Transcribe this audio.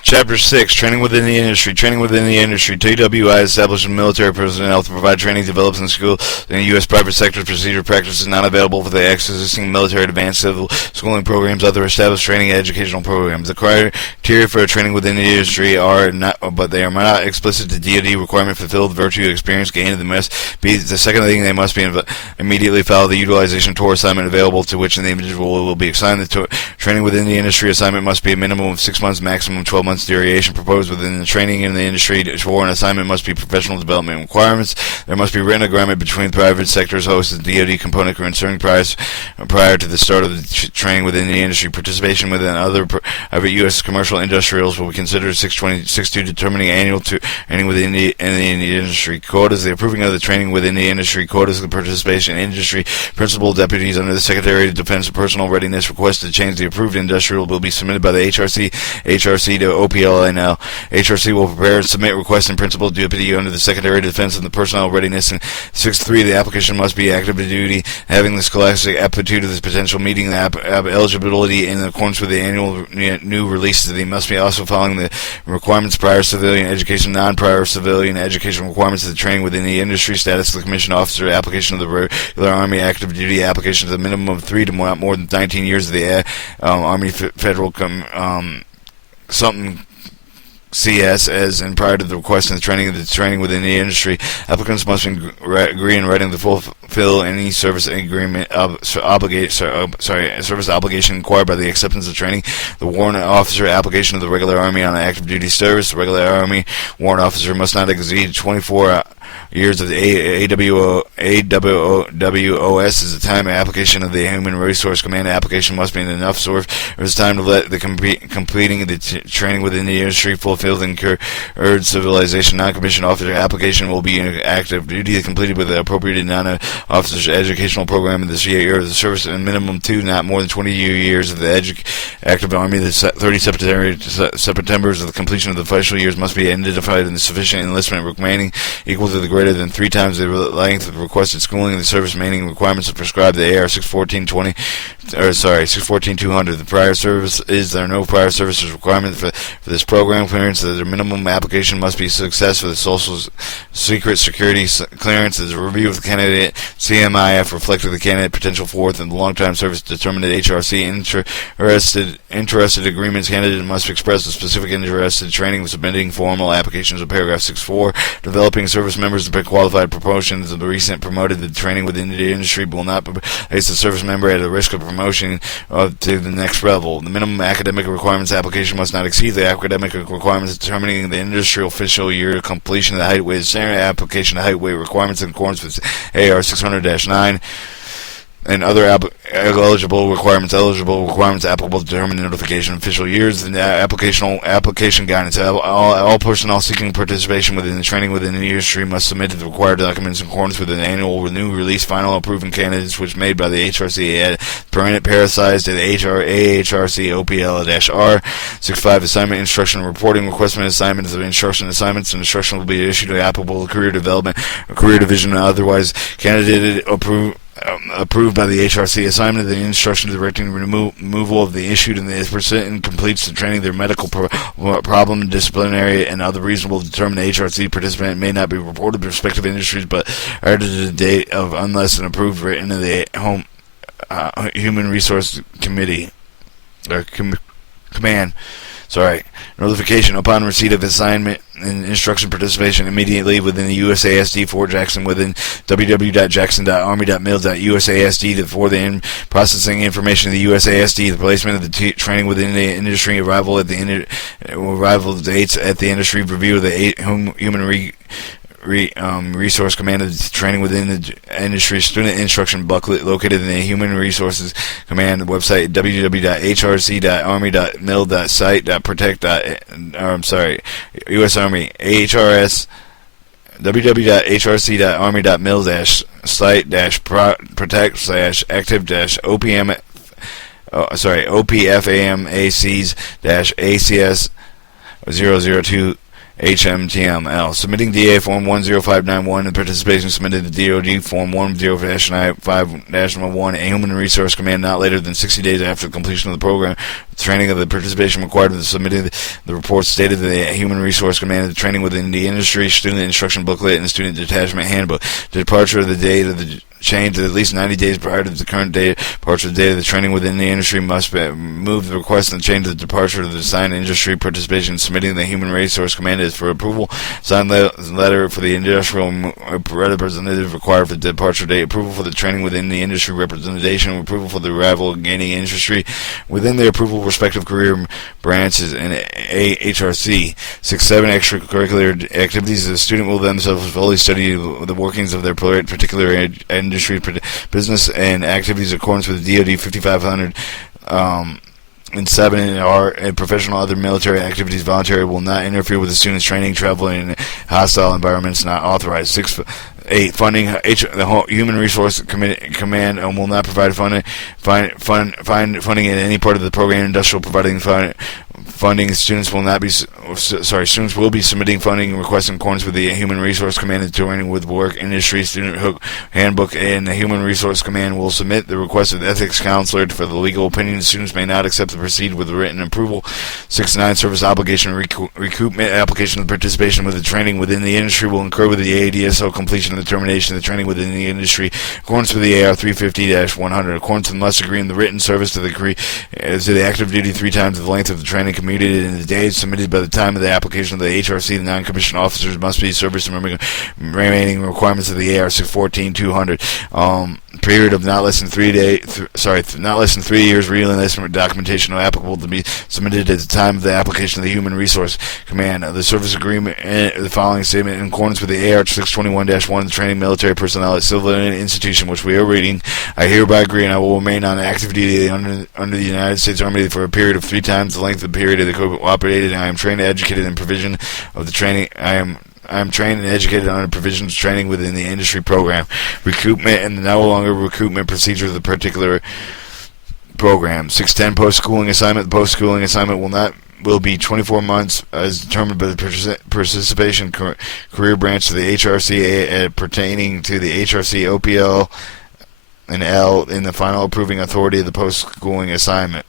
Chapter 6, Training within the Industry. Training within the industry. TWI establishes military personnel to provide training developed in school in the U.S. private sector. Procedure practices not available for the existing military advanced civil schooling programs, other established training and educational programs. The criteria for training within the industry are not, but they are not explicit to DoD requirement fulfilled. Virtue experience gained. They must be the second thing. They must be immediately follow the utilization tour assignment available to which the individual will be assigned. The training within the industry assignment must be a minimum of 6 months, maximum 12 months duration proposed within the training in the industry. For an assignment must be professional development requirements. There must be written agreement between private sectors hosts and DoD component concerning prior to the start of the training within the industry. Participation within other private U.S. commercial industrials will be considered 6.2 determining annual training within the industry. Quotas. The approving of the training within the industry. Quotas. The participation in industry. Principal deputies under the Secretary of Defense Personal Readiness request to change the approved industrial will be submitted by the HRC to OPLA now. HRC will prepare and submit requests in principal deputy under the Secretary of Defense and the Personnel Readiness. And 6.3, the application must be active duty, having the scholastic aptitude of the potential meeting the eligibility in accordance with the annual new releases. They must be also following the requirements prior civilian education, non-prior civilian education requirements of the training within the industry, status of the commissioned officer, application of the regular Army active duty, application to the minimum of 3 to not more than 19 years of the Army Federal something CS as and prior to the request and the training within the industry. Applicants must agree in writing to fulfill any service agreement service obligation required by the acceptance of training. The warrant officer application of the regular Army on active duty service. The regular Army warrant officer must not exceed 24 years of the AWOS is the time of application of the Human Resource Command. Application must be in enough source. There's time to let the completing the training within the industry fulfilled and incurred civilization. Non-commissioned officer application will be in active duty completed with the appropriate non-officer's educational program in the year of the service, and minimum 2, not more than 20 years of the active Army. The 30 Septembers of the completion of the official years must be identified in the sufficient enlistment remaining equal to the greater than 3 times the length of requested schooling. The service remaining requirements are prescribed the AR 614-200. The prior service there are no prior services requirement for this program clearance. The minimum application must be success for the social secret security clearance. The review of the candidate CMIF reflected the candidate potential for and the long-time service determined at HRC interested agreements. Candidate must express a specific interest in training, submitting formal applications of paragraph 6.4. Developing service members to qualified promotions of the recent promoted the training within the industry will not place the service member at a risk of promotion to the next level. The minimum academic requirements application must not exceed the academic requirements determining the industrial official year completion of the height weight standard application of height weight requirements in accordance with AR 600-9 and other eligible requirements applicable to determine the notification of official years. And application guidance. All personnel seeking participation within the training within the industry must submit the required documents in accordance with an annual renew release final approving candidates which made by the HRC parasized at AHRC OPL-R. 6.5 assignment instruction reporting requestment assignments of instruction assignments and instruction will be issued to applicable career development or career division and otherwise candidate approved by the HRC. Assignment of the instruction directing removal of the issued and the person completes the training their medical problem, disciplinary, and other reasonable determined HRC participant may not be reported to respective industries but prior to the date of unless an approved written of the Human Resource Committee or command. Notification upon receipt of assignment and instruction participation immediately within the USASD for Jackson within www.jackson.army.mil.usasd for the processing information of the USASD, the placement of the training within the industry, arrival dates at the industry, review of the Human Resource Command of training within the industry, student instruction booklet located in the Human Resources Command website U.S. Army AHRS www.hrc.army.mil/site-protect/active-OPM OPFAMACs-ACS 002 HMTML. Submitting DA Form 10591 and participation submitted to DoD Form 10-5-1, a Human Resource Command not later than 60 days after the completion of the program. The training of the participation required of submitting the report stated that the Human Resource Command the training within the industry, student instruction booklet, and student detachment handbook. The departure of the date of the change at least 90 days prior to the current date departure of the date of the training within the industry must move the request and change the departure to the assigned industry participation submitting the Human Resource Command is for approval. Signed letter for the industrial representative required for the departure date. Approval for the training within the industry representation. Approval for the arrival of gaining industry within the approval respective career branches and HRC. 6-7 extracurricular activities. The student will themselves fully study the workings of their particular industry, business, and activities in accordance with the DoD 5500. And 7 are professional other military activities. Voluntary will not interfere with the student's training. Travel in hostile environments not authorized. 8 funding. The Human Resource Command will not provide funding in any part of the program. Industrial providing funding. Students will be submitting funding requests in accordance with the Human Resource Command and training with work industry student handbook, and the Human Resource Command will submit the request of the ethics counselor for the legal opinion. Students may not accept the proceed with written approval. 6-9 service obligation recoupment application of participation with the training within the industry will incur with the AADSO completion and the termination of the training within the industry. Accordance with the AR 350-100, accordance with must agree in the written service to the active duty 3 times the length of the training commuted in the days submitted by the time of the application of the HRC. The non-commissioned officers must be serviced and remaining requirements of the AR 614-200. Period of not less than 3 years. Re-enlistment documentation applicable to be submitted at the time of the application of the Human Resource Command. The service agreement, the following statement in accordance with the AR 621-1, the training military personnel at civilian institution which we are reading. I hereby agree and I will remain on active duty under the United States Army for a period of 3 times the length of the period of the cooperated, and I am trained and educated in provision of the training. I am trained and educated on provisions of training within the industry program. Recoupment and the no longer recoupment procedure of the particular program. 6-10 post-schooling assignment. The post-schooling assignment will be 24 months as determined by the participation career branch of the HRC pertaining to the HRC OPL and L in the final approving authority of the post-schooling assignment.